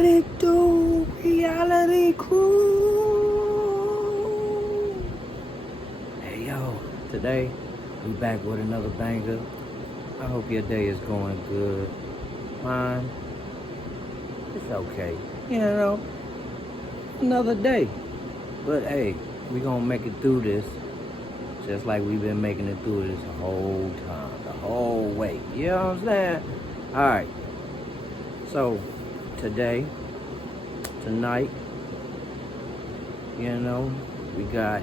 What it do, reality crew? Hey yo, today we back with another banger. I hope your day is going good. Mine, it's okay. You know, another day. But hey, we gonna make it through this. Just like we've been making it through this the whole time, the whole way. You know what I'm saying? Alright. So, tonight, you know, we got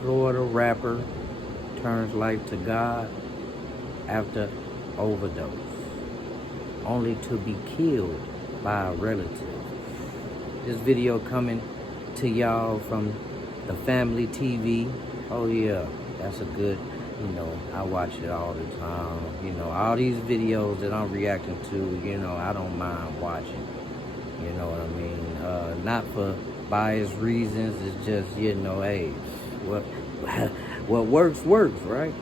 Florida rapper turns life to God after overdose, only to be killed by a relative. This video coming to y'all from the Family TV. Oh yeah, that's a good, you know, I watch it all the time. You know, all these videos that I'm reacting to, you know, I don't mind watching. You know what I mean? Not for biased reasons. It's just, you know, hey, what works, right?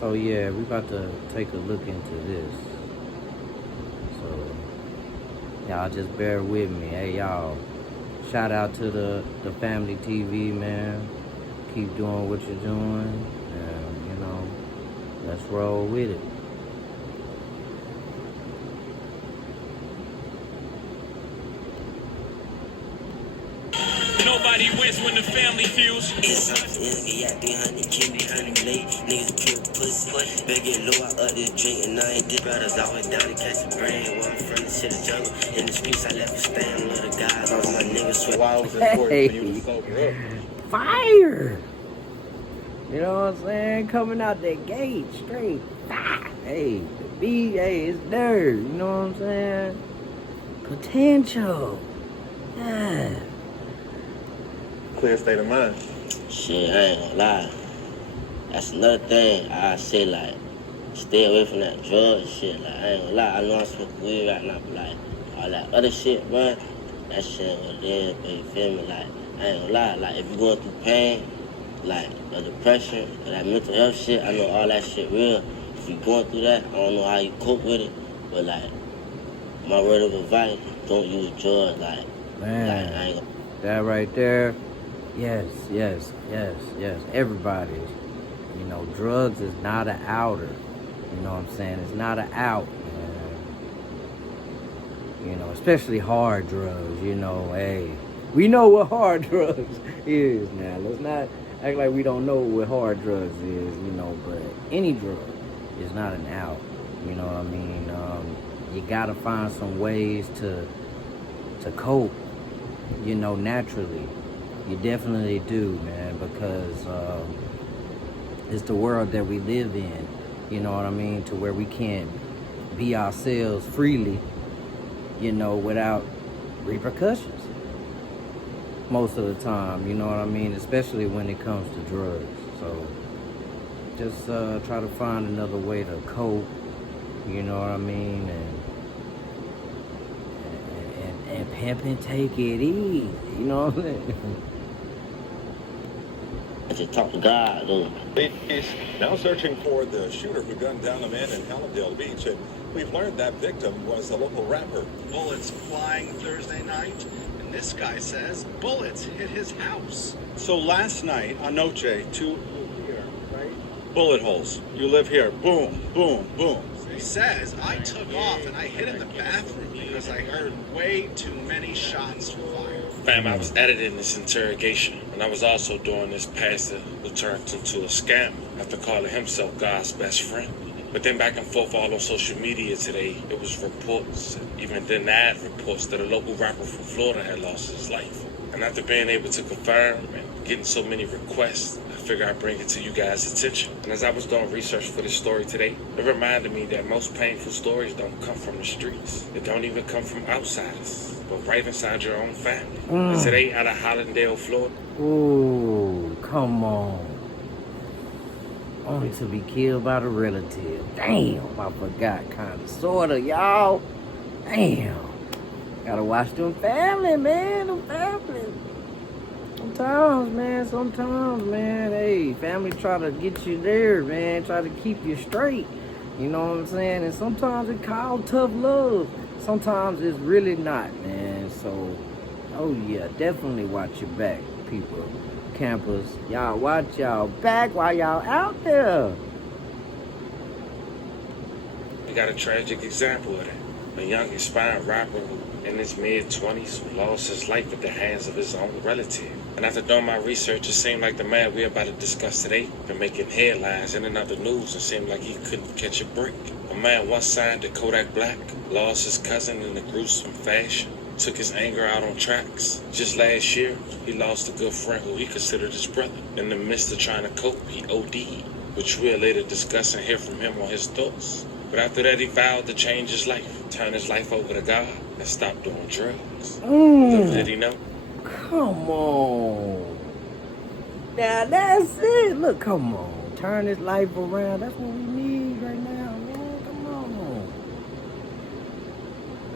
So yeah, we about to take a look into this. So y'all just bear with me. Hey y'all, shout out to the Family TV, man. Keep doing what you're doing, and you know, let's roll with it. Nobody wins when the family feels. Niggas kill pussy. Begging low out of this drink and I ain't did brothers always down to catch a brain. One from the shit of jungle. In the streets I left a stand. Little guys, all my niggas sweat. Hey, fire! You know what I'm saying? Coming out that gate straight. Hey, the beat, hey, it's dirt. You know what I'm saying? Potential. Yeah. Clear state of mind. Shit, I ain't gonna lie. That's another thing I say, like, stay away from that drug shit. Like, I ain't gonna lie. I know I'm smoking weed right now, but like, all that other shit, bro, that shit ain't what it is, but you feel me? Like, I ain't gonna lie. Like, if you going through pain, like, or depression, or that mental health shit, I know all that shit real. If you going through that, I don't know how you cope with it, but like, my word of advice, don't use drugs, like, Man, like I ain't gonna... that right there. Yes. Everybody, you know, drugs is not an outer. You know what I'm saying? It's not an out, man. You know, especially hard drugs, you know, hey. We know what hard drugs is now. Let's not act like we don't know what hard drugs is, you know, but any drug is not an out. You know what I mean? You gotta find some ways to cope, you know, naturally. You definitely do, man, because it's the world that we live in, you know what I mean, to where we can't be ourselves freely, you know, without repercussions most of the time, you know what I mean, especially when it comes to drugs. So just try to find another way to cope, you know what I mean, and pimp and take it easy, you know what I'm saying? I just talk to God, though. Police now searching for the shooter who gunned down a man in Hallandale Beach, and we've learned that victim was a local rapper. Bullets flying Thursday night, and this guy says bullets hit his house. So last night, anoche, two here, right? Bullet holes. You live here. Boom, boom, boom. He says, I took off and I hid in the bathroom because I heard way too many shots fired. Fam, I was editing this interrogation, and I was also doing this pastor who turned into a scam after calling himself God's best friend. But then back and forth all on social media today, it was reports, even denied reports, that a local rapper from Florida had lost his life. And after being able to confirm and getting so many requests, I figured I'd bring it to you guys' attention. And as I was doing research for this story today, it reminded me that most painful stories don't come from the streets. They don't even come from outsiders, but right inside your own family. And today, out of Hallandale, Florida. Ooh, come on. Only to be killed by the relative. Damn, I forgot, kinda, sorta, y'all. Damn. Gotta watch them family, man, them family. Sometimes, man, hey, family try to get you there, man, try to keep you straight. You know what I'm saying? And sometimes it called tough love. sometimes it's really not, man. So, oh yeah, definitely watch your back, people. Campers, y'all watch y'all back while y'all out there. We got a tragic example of that. A young inspired rapper who, in his mid-20s, who lost his life at the hands of his own relative. And after doing my research, it seemed like the man we're about to discuss today been making headlines in and out the news and seemed like he couldn't catch a break. A man once signed to Kodak Black, lost his cousin in a gruesome fashion, took his anger out on tracks. Just last year, he lost a good friend who he considered his brother. In the midst of trying to cope, he OD'd, which we'll later discuss and hear from him on his thoughts. But after that, he vowed to change his life, turn his life over to God, and stop doing drugs. Little did he know. Come on. Now that's it. Look, come on. Turn his life around. That's what we need right now, man. Come on.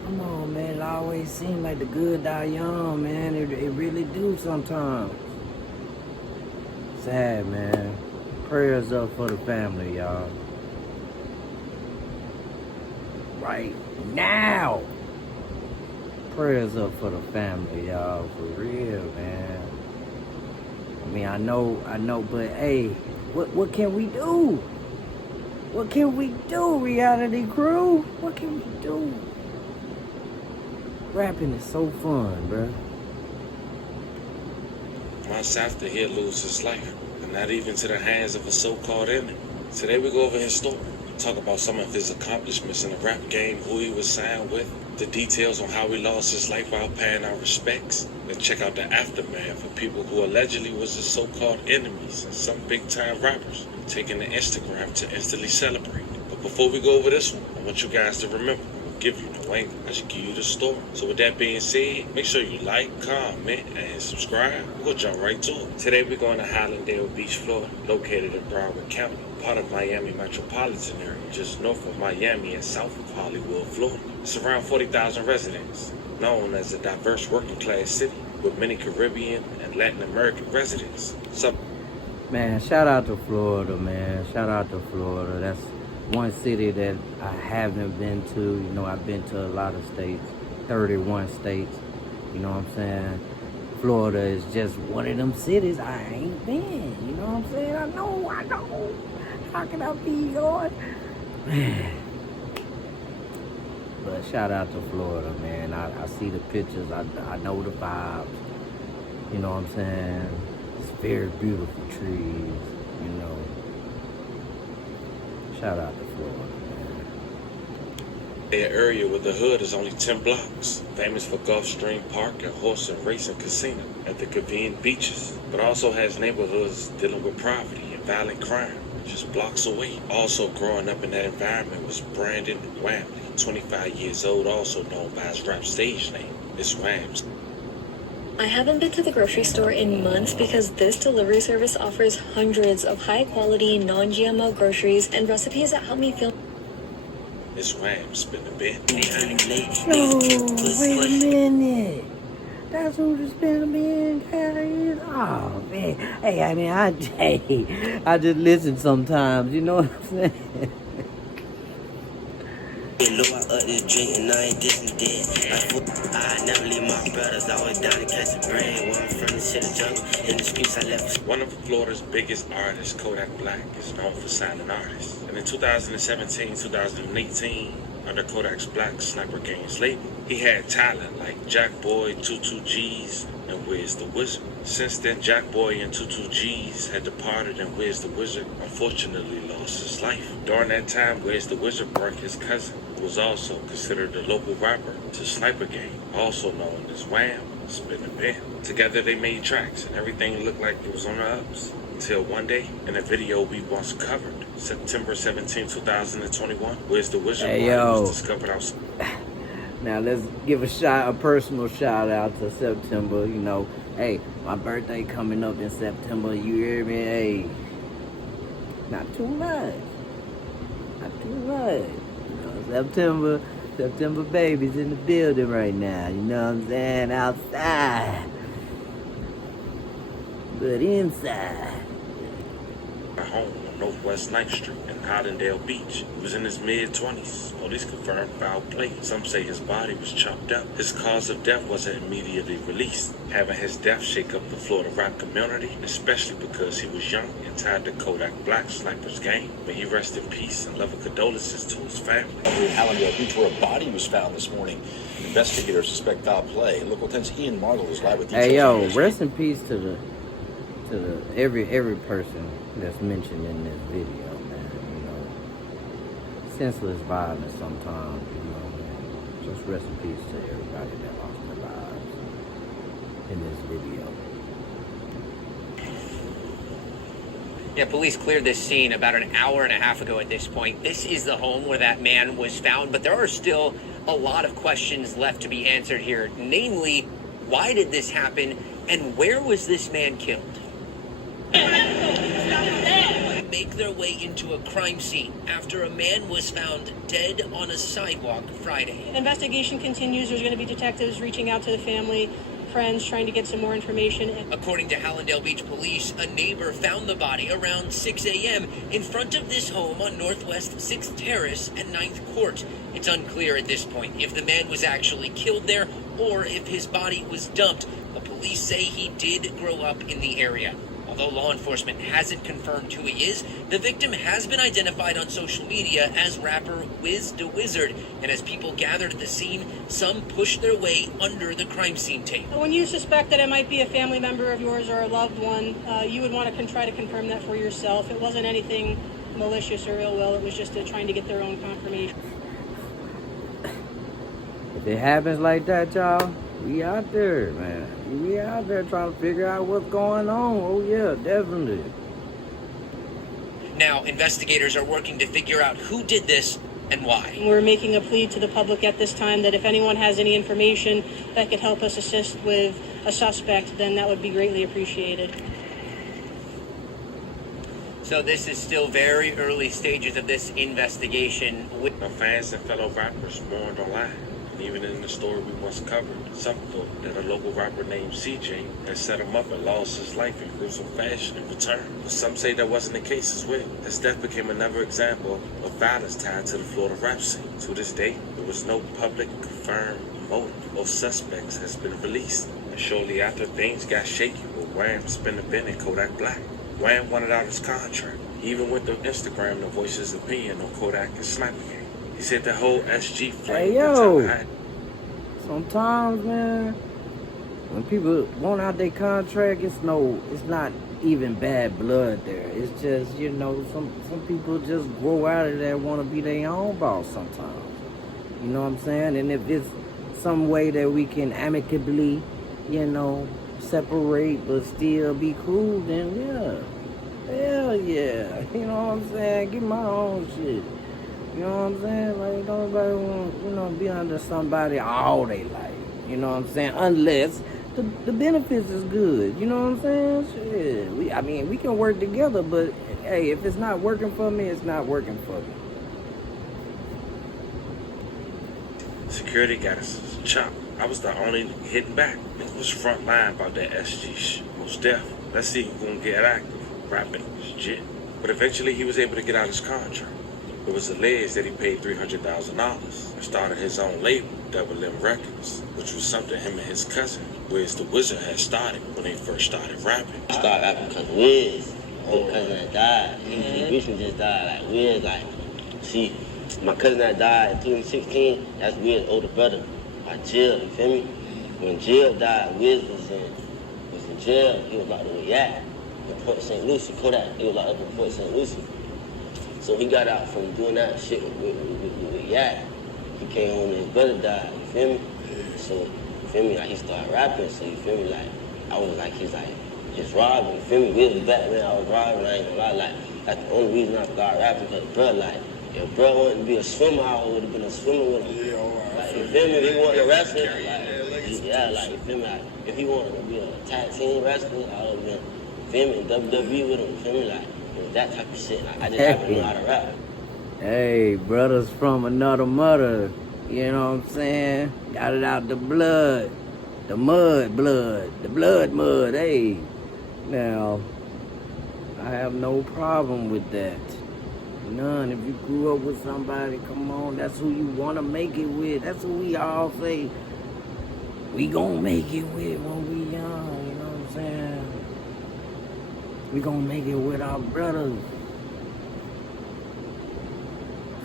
Come on, man. It always seems like the good die young, man. It really do sometimes. Sad, man. Prayers up for the family, y'all. Right now. Prayers up for the family, y'all. For real, man. I mean, I know, but hey, what can we do? What can we do, reality crew? What can we do? Rapping is so fun, bruh. Months after, he'll lose his life, and not even to the hands of a so-called enemy. Today we go over his story, talk about some of his accomplishments in the rap game, who he was signed with, the details on how he lost his life while paying our respects, and check out the aftermath of people who allegedly was his so-called enemies and some big-time rappers taking to Instagram to instantly celebrate. But before we go over this one, I want you guys to remember, give you no anger. I should give you the story. So with that being said, make sure you like, comment, and subscribe. We'll jump right to it. Today we're going to Hallandale Beach, Florida, located in Broward County, part of Miami metropolitan area, just north of Miami and south of Hollywood, Florida. It's around 40,000 residents, known as a diverse working class city with many Caribbean and Latin American residents. Man, shout out to Florida, man. Shout out to Florida. That's one city that I haven't been to. You know, I've been to a lot of states, 31 states. You know what I'm saying? Florida is just one of them cities I ain't been. You know what I'm saying? I know. How can I be on? But shout out to Florida, man. I see the pictures. I know the vibes. You know what I'm saying? It's very beautiful trees, you know. Shout out to Florida, man. An area where the hood is only 10 blocks, famous for Gulfstream Park and horse and racing casino at the convenient beaches, but also has neighborhoods dealing with poverty and violent crime just blocks away. Also growing up in that environment was Brandon Whamley, 25 years old, also known by his rap stage name. It's Whams. I haven't been to the grocery store in months because this delivery service offers hundreds of high-quality, non-GMO groceries and recipes that help me feel... It's Whams, spin the bed. No, wait a minute. That's who the spin bin is? Oh, man. Hey, I mean, I just listen sometimes, you know what I'm saying? Low, I up this drink and I ain't this and that. I never leave my brothers, always down to catch the brain. Where I'm from, the shit jungle. In the streets, I left. One of Florida's biggest artists, Kodak Black, is known for signing artists. And in 2017, 2018, under Kodak's Black Sniper Games label, he had talent like Jack Boy, 22 G's, and Wiz the Wizard. Since then, Jack Boy and 22 G's had departed, and Wiz the Wizard unfortunately lost his life. During that time, Wiz the Wizard brought his cousin, who was also considered a local rapper, to Sniper Game, also known as Wham, Spin the Pen. Together they made tracks, and everything looked like it was on the ups. Until one day, in a video we once covered, September 17, 2021, Wiz the Wizard was discovered outside. Now let's give a personal shout out to September. You know, hey, my birthday coming up in September. You hear me? Hey, not too much. You know, September baby's in the building right now. You know what I'm saying? Outside, but inside. Home Northwest 9th Street in Hollandale Beach. He was in his mid-20s. Police confirmed foul play. Some say his body was chopped up. His cause of death wasn't immediately released, having his death shake up the Florida rap community, especially because he was young and tied to Kodak Black Sniper's game. May he rest in peace and loving condolences to his family. In Hallandale Beach, where a body was found this morning. Investigators suspect foul play. Local 10's Ian Marlowe is live with details. Hey yo, rest in peace to the every person that's mentioned in this video, man. You know, senseless violence sometimes, you know, man. Just rest in peace to everybody that lost their lives in this video. Yeah, police cleared this scene about an hour and a half ago at this point. This is the home where that man was found, but there are still a lot of questions left to be answered here. Namely, why did this happen and where was this man killed? Make their way into a crime scene after a man was found dead on a sidewalk Friday. Investigation continues. There's going to be detectives reaching out to the family, friends, trying to get some more information. According to Hallandale Beach Police, a neighbor found the body around 6 a.m. in front of this home on Northwest 6th Terrace and 9th Court. It's unclear at this point if the man was actually killed there or if his body was dumped, but police say he did grow up in the area. Although law enforcement hasn't confirmed who he is, the victim has been identified on social media as rapper Wiz the Wizard, and as people gathered at the scene, some pushed their way under the crime scene tape. When you suspect that it might be a family member of yours or a loved one, you would want to try to confirm that for yourself. It wasn't anything malicious or ill will. It was just trying to get their own confirmation. If it happens like that, y'all, we out there, man. We out there trying to figure out what's going on. Oh, yeah, definitely. Now, investigators are working to figure out who did this and why. We're making a plea to the public at this time that if anyone has any information that could help us assist with a suspect, then that would be greatly appreciated. So this is still very early stages of this investigation. Now, fans and fellow rappers mourned online. Even in the story we once covered, some thought that a local rapper named CJ had set him up and lost his life in gruesome fashion in return. But some say that wasn't the case as well. His death became another example of violence tied to the Florida rap scene. To this day, there was no public confirmed motive or suspects has been released. And shortly after, things got shaky with Wham spinning Ben and Kodak Black. Wham wanted out his contract. He even went to Instagram to voice his opinion on Kodak and Sniper game. He said the whole SG flame. Hey, yo. Sometimes, man, when people want out their contract, it's not even bad blood there. It's just, you know, some people just grow out of there and want to be their own boss sometimes. You know what I'm saying? And if it's some way that we can amicably, you know, separate but still be cool, then yeah. Hell yeah. You know what I'm saying? Get my own shit. You know what I'm saying? Like, nobody want, you know, be under somebody all they life. You know what I'm saying? Unless the benefits is good. You know what I'm saying? Shit. We can work together, but hey, if it's not working for me, it's not working for me. Security got us chopped. I was the only hitting back. It was front line about that SG shit. Most deaf. Let's see who's gonna get active. Rapping shit. But eventually he was able to get out his contract. It was alleged that he paid $300,000 and started his own label, Double M Records, which was something him and his cousin, Wiz the Wizard, had started when they first started rapping. I started rapping because Wiz, my cousin that died, he recently just died. Like Wiz, like, see, my cousin that died in 2016, that's Wiz's older brother, like Jill, you feel me? When Jill died, Wiz was in jail. He was locked up with lled in Port St. Lucie. Kodak, he was locked up in Port St. Lucie. So he got out from doing that shit with lled. He came home and his brother died, you feel me? So, you feel me, like he started rapping, so you feel me, like, I was like, he's like, just robbing, you feel me? We was Batman, I was robbing, I ain't gonna lie, like, that's the only reason I started rapping, because bro, like, if bro wanted to be a swimmer, I would have been a swimmer with him. Like, you feel me, if he wanted to wrestle, like, like, you feel me, like, if he wanted to be a tag team wrestler, I would have been, you feel me, WWE with him, you feel me, like, that type of shit. Like, I just have to know how to rap. Hey, brothers from another mother. You know what I'm saying? Got it out the blood. The mud blood. The blood mud. Hey. Now, I have no problem with that. None. If you grew up with somebody, come on, that's who you want to make it with. That's what we all say. We gonna make it with when we young, you know what I'm saying? We gonna make it with our brothers.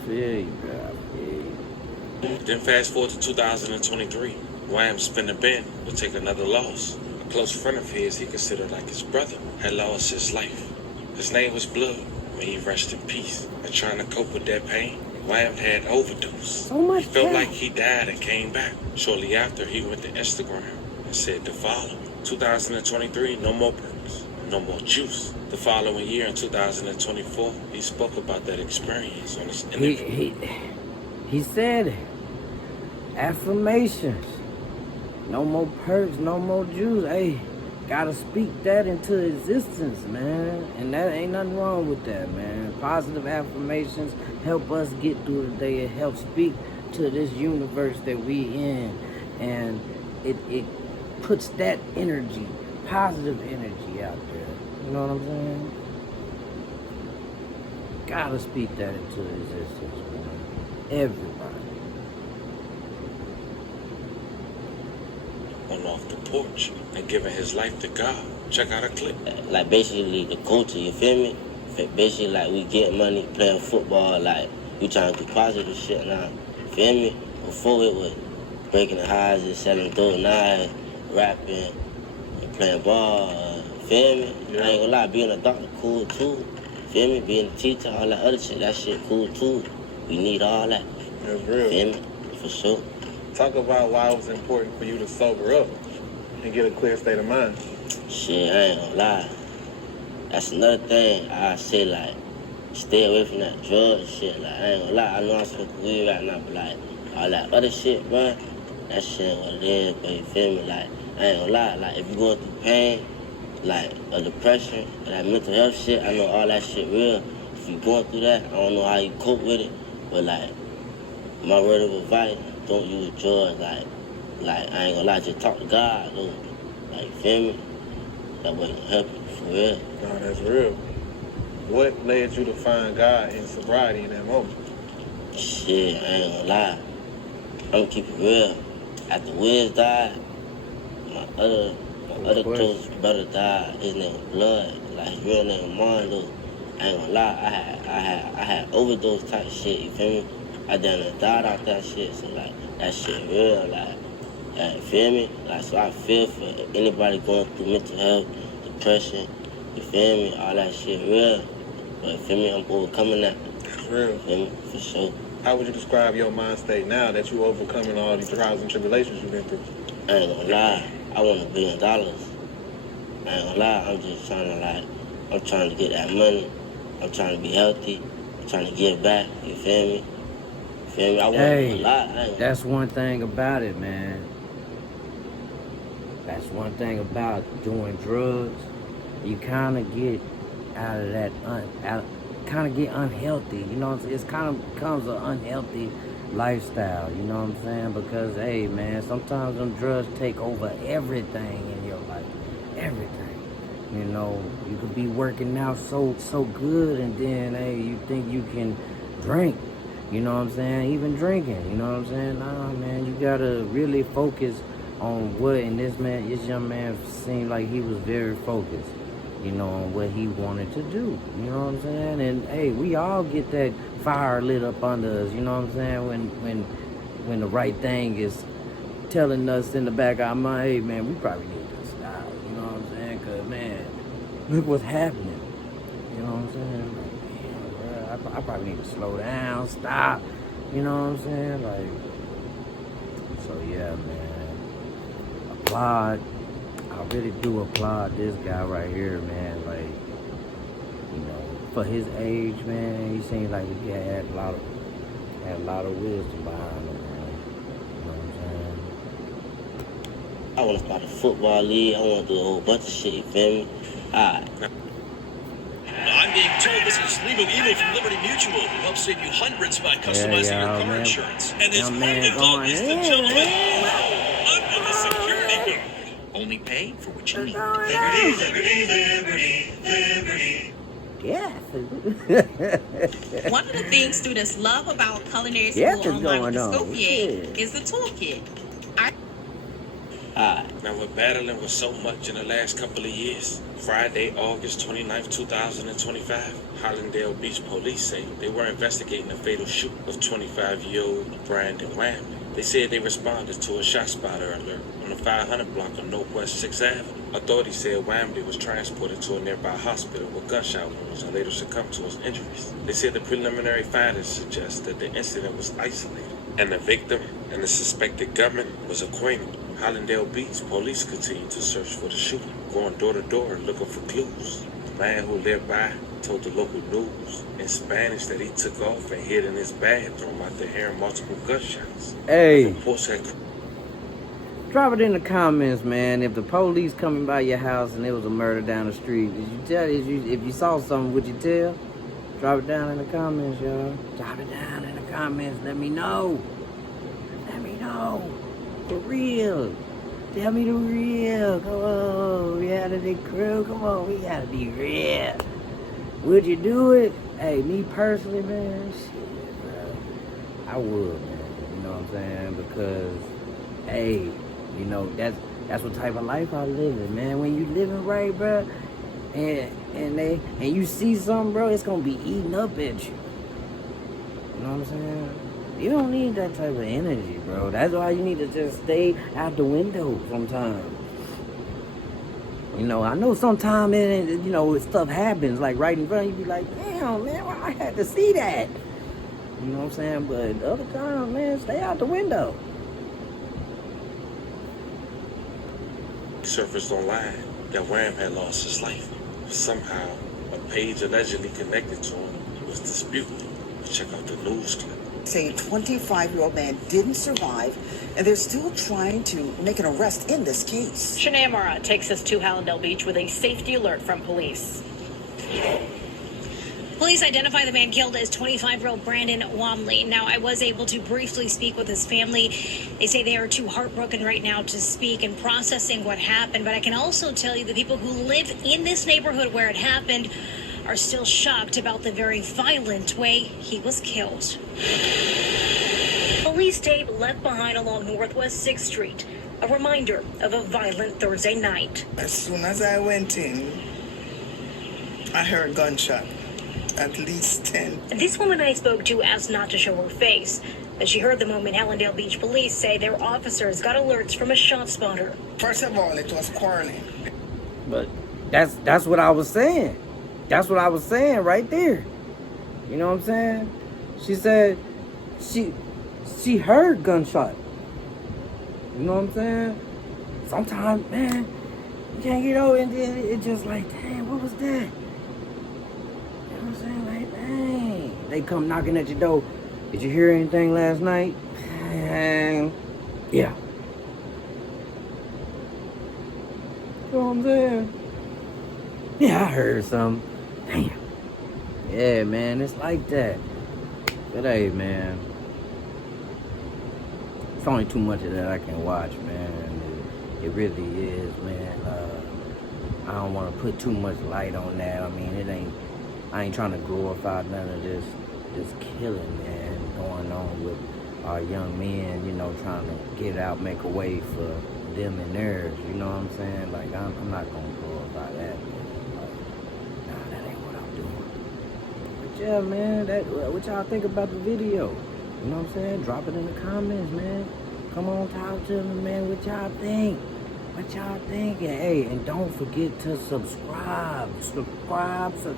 Feel you, bro. Feel you. Then fast forward to 2023. Wham spin the bin would take another loss. A close friend of his he considered like his brother had lost his life. His name was Blood. May he rest in peace. And trying to cope with that pain, Wham had overdosed. So much He felt cat. like he died and came back. Shortly after, he went to Instagram and said to follow. 2023, no more perks, no more juice. The following year, in 2024, he spoke about that experience on his interview. He said it. Affirmations. No more perks, no more juice. Hey, gotta speak that into existence, man. And that ain't nothing wrong with that, man. Positive affirmations help us get through the day. It helps speak to this universe that we in. And it puts that energy, positive energy out there. You know what I'm saying? Gotta speak that into existence, man. Everybody. On off the porch and giving his life to God. Check out a clip. Like basically the culture, you feel me? Basically like we get money playing football, like we trying to do positive shit now. Feel me? Before it was breaking the houses, selling dope knives, rapping, and playing ball. Feel me? Yeah. I ain't gonna lie, being a doctor cool too. Feel me? Being a teacher, all that other shit, that shit cool too. We need all that. That's real. Feel me? For sure. Talk about why it was important for you to sober up and get a clear state of mind. Shit, I ain't gonna lie. That's another thing I say, like, stay away from that drug and shit. Like, I ain't gonna lie, I know I'm smoking weed right now, but like, all that other shit, bro, that shit ain't what it is, but you feel me? Like, I ain't gonna lie, like, if you going through pain, like, a depression, and that mental health shit, I know all that shit real. If you going through that, I don't know how you cope with it, but like, my word of advice, don't use drugs, like, I ain't gonna lie, just talk to God, though. Like, feel me? That way it'll help you, for real. No, that's real. What led you to find God in sobriety in that moment? Shit, I ain't gonna lie. I'm gonna keep it real. After Wiz died, my other close brother died. His name was Blood. Like his real name was Mondo. I ain't gonna lie. I had overdose type shit. You feel me? I done died off that shit. So like that shit real. Like, you feel me? Like so I feel for anybody going through mental health, depression. You feel me? All that shit real. But you feel me? I'm overcoming that. That's real. You feel me? For sure. How would you describe your mind state now that you overcoming all these trials and tribulations you've been through? I ain't gonna lie, I want $1 billion. I ain't gonna lie, I'm just trying to I'm trying to get that money. I'm trying to be healthy. I'm trying to give back. You feel me? Feel me? I want a lot. That's one thing about it, man. That's one thing about doing drugs. You kind of get out of that, kind of get unhealthy. You know, it's kind of becomes an unhealthy lifestyle. You know what I'm saying? Because, hey, man, sometimes them drugs take over everything in your life. Everything. You know, you could be working out so good, and then, hey, you think you can drink. You know what I'm saying? Even drinking. You know what I'm saying? Nah, man, you gotta really focus on what. And this young man seemed like he was very focused. You know, on what he wanted to do. You know what I'm saying? And hey, we all get that fire lit up under us. You know what I'm saying? When the right thing is telling us in the back of our mind, hey man, we probably need to stop. You know what I'm saying? Cause man, look what's happening. You know what I'm saying? Like, damn, bro, I probably need to slow down, stop. You know what I'm saying? Like, so yeah, man. Applaud. I really do applaud this guy right here, man. Like, you know, for his age, man, he seems like he had a lot of wisdom behind him, man. You know what I'm saying? I want to start a football league. I want to do a whole bunch of shit. You feel me? Alright. I'm being told this is Legal Evil from Liberty Mutual, who helps save you hundreds by customizing your car insurance. And his partner dog is the gentleman under the security guard. Only pay for what you need. Liberty, liberty, liberty, liberty. Yes. One of the things students love about culinary school Yes, it's online with the going on. Scopier is the toolkit. Now we're battling with so much in the last couple of years. Friday, August 29th, 2025, Hollandale Beach police say they were investigating a fatal shooting of 25-year-old Brandon Wham. They said they responded to a shot spotter alert on the 500 block of Northwest 6th Avenue. Authorities said Whamley was transported to a nearby hospital with gunshot wounds and later succumbed to his injuries. They said the preliminary findings suggest that the incident was isolated and the victim and the suspected gunman was acquainted. Hollandale Beach police continue to search for the shooter, going door to door looking for clues. The man who lived by told the local news in Spanish that he took off and hid in his bathroom after hearing multiple gunshots. Hey. Reports had Drop it in the comments, man. If the police coming by your house and there was a murder down the street, if you saw something, would you tell? Drop it down in the comments, y'all. Drop it down in the comments. Let me know. Let me know. For real. Tell me the real. Come on, reality crew. Come on, we gotta be real. Would you do it? Hey, me personally, man, shit, bro. I would, man. You know what I'm saying? Because, hey, you know, that's what type of life I live in, man. When you living right, bro, and you see something, bro, it's gonna be eating up at you. You know what I'm saying? You don't need that type of energy, bro. That's why you need to just stay out the window sometimes. You know, I know sometimes, you know, stuff happens, like right in front of you, be like, damn, man, why I had to see that? You know what I'm saying? But the other times, man, stay out the window. surfaced online that Wham had lost his life. Somehow, a page allegedly connected to him was disputed. Check out the news clip. Say a 25-year-old man didn't survive, and they're still trying to make an arrest in this case. Shanae Amara takes us to Hallandale Beach with a safety alert from police. Police identify the man killed as 25-year-old Brandon Whamley. Now, I was able to briefly speak with his family. They say they are too heartbroken right now to speak and processing what happened. But I can also tell you the people who live in this neighborhood where it happened are still shocked about the very violent way he was killed. Police tape left behind along Northwest 6th Street. A reminder of a violent Thursday night. As soon as I went in, I heard a gunshot. At least 10. This woman I spoke to asked not to show her face, but she heard the moment. Hallandale Beach police say their officers got alerts from a shot spotter. First of all, it was quarreling. But that's what I was saying. That's what I was saying right there. You know what I'm saying? She said she heard gunshot. You know what I'm saying? Sometimes, man, you can't get over and then it just like, damn, what was that? You know what I'm saying? Like, dang. They come knocking at your door. Did you hear anything last night? And yeah. You know what I'm saying? Yeah, I heard something. Damn. Yeah, man, it's like that. But hey, man, it's only too much of that I can watch, man. It really is, man. I don't want to put too much light on that. I mean, I ain't trying to glorify none of this killing, man, going on with our young men, you know, trying to get out, make a way for them and theirs, you know what I'm saying? Like, I'm not going to glorify that. Nah, that ain't what I'm doing. But yeah, man, what y'all think about the video? You know what I'm saying? Drop it in the comments, man. Come on, talk to me, man. What y'all think? What y'all thinking? Hey, and don't forget to subscribe. Subscribe to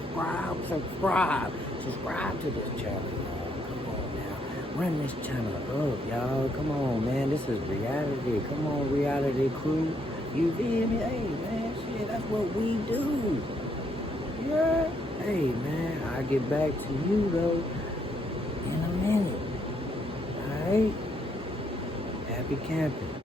this channel, y'all. Come on now. Run this channel up, y'all. Come on, man. This is reality. Come on, reality crew. You feel me? Hey, man, shit, that's what we do. Yeah? Hey, man, I'll get back to you, though, in a minute. All right? Happy camping.